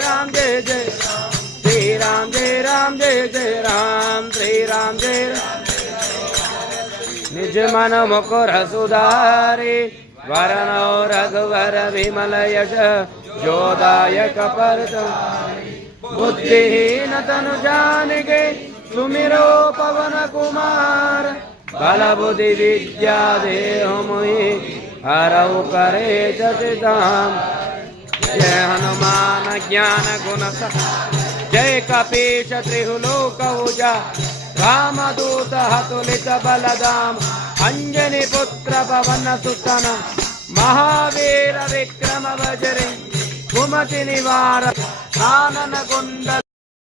राम जय जय श्री राम जय राम जय जय राम श्री राम जय निज मन मुकुर सुधारे वरणो रघुवर विमल यश जोदायक परत बुद्धिहीन तनु जानिके सुमिरो पवन कुमार बल बुद्धि विद्या देहु मोहि हरऊ करे जतिदाम जय हनुमान ज्ञान गुण जय कपीश त्रिहुलोक उजा रामदूत हतुलित बलदाम अंजनी पुत्र पवन सुतन महावीर विक्रम वज्रे कुमति निवार कानन कुंडल